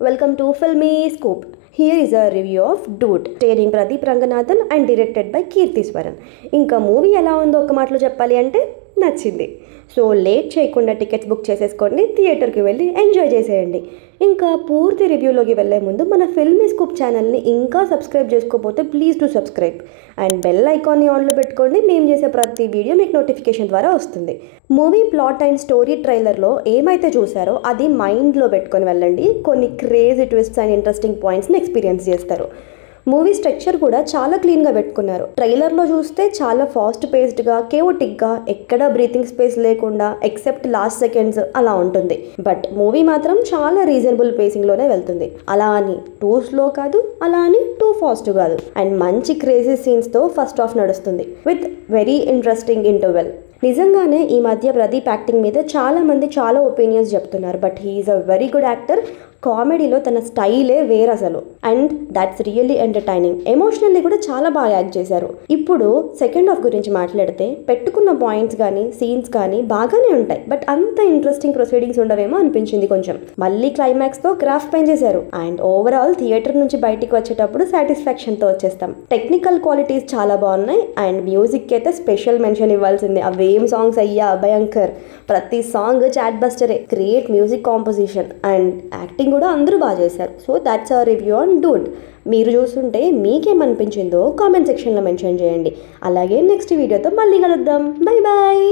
Welcome to Filmy Scoop. Here is a review of Dude, starring Pradeep Ranganathan and directed by Keerthiswaran. Inka movie ఎలా ఉందో ఒక మాటలో చెప్పాలి అంటే నచ్చింది. సో లేట్ చేయకుండా టికెట్స్ బుక్ చేసేసుకోండి, థియేటర్కి వెళ్ళి ఎంజాయ్ చేసేయండి. ఇంకా పూర్తి రివ్యూలోకి వెళ్ళే ముందు మన ఫిల్మీ స్కూప్ ఛానల్ని ఇంకా సబ్స్క్రైబ్ చేసుకోకపోతే please to subscribe and bell ఐకాన్ని ఆన్లో పెట్టుకోండి. మేము చేసే ప్రతి వీడియో మీకు నోటిఫికేషన్ ద్వారా వస్తుంది. మూవీ ప్లాట్ అండ్ స్టోరీ ట్రైలర్లో ఏమైతే చూసారో అది మైండ్లో పెట్టుకొని వెళ్ళండి. కొన్ని క్రేజీ ట్విస్ట్స్ అండ్ ఇంట్రెస్టింగ్ పాయింట్స్ని ఎక్స్పీరియన్స్ చేస్తారు. మూవీ స్ట్రక్చర్ కూడా చాలా క్లీన్గా పెట్టుకున్నారు. ట్రైలర్లో చూస్తే చాలా ఫాస్ట్ పేస్డ్గా, కేవోటిక్గా, ఎక్కడా బ్రీతింగ్ స్పేస్ లేకుండా ఎక్సెప్ట్ లాస్ట్ సెకండ్స్ అలా ఉంటుంది. బట్ మూవీ మాత్రం చాలా రీజనబుల్ పేసింగ్లోనే వెళ్తుంది. అలా అని టూ స్లో కాదు, అలా అని టూ ఫాస్ట్ కాదు. అండ్ మంచి క్రేజీ సీన్స్తో ఫస్ట్ హాఫ్ నడుస్తుంది విత్ వెరీ ఇంట్రెస్టింగ్ ఇంటర్వెల్. నిజంగానే ఈ మధ్య ప్రదీప్ యాక్టింగ్ మీద చాలామంది చాలా ఒపీనియన్స్ చెప్తున్నారు. But he's a very good actor. కామెడీలో తన స్టైలే వేరు అసలు. And that's really entertaining. Emotionally కూడా చాలా బాగా యాక్ట్ చేశారు. ఇప్పుడు సెకండ్ హాఫ్ గురించి మాట్లాడితే పెట్టుకున్న పాయింట్స్ కానీ సీన్స్ కానీ బాగానే ఉంటాయి. బట్ అంత ఇంట్రెస్టింగ్ ప్రొసీడింగ్స్ ఉండవేమో అనిపించింది కొంచెం. మళ్ళీ క్లైమాక్స్తో గ్రాఫ్ పెంచేశారు. అండ్ ఓవరాల్ థియేటర్ నుంచి బయటికి వచ్చేటప్పుడు సాటిస్ఫాక్షన్తో వచ్చేస్తాం. టెక్నికల్ క్వాలిటీస్ చాలా బాగున్నాయి. అండ్ మ్యూజిక్ అయితే స్పెషల్ మెన్షన్ ఇవ్వాల్సిందే. అవేం సాంగ్స్ అయ్యా భయంకర్. ప్రతి సాంగ్ చాట్ బస్టరే. Great music composition and acting కూడా అందరూ బాగా చేశారు. So that's our review on Dude. మీరు చూస్తుంటే మీకేమనిపించిందో కామెంట్ సెక్షన్లో మెన్షన్ చేయండి. అలాగే నెక్స్ట్ వీడియోతో మళ్ళీ కలుద్దాం. Bye bye.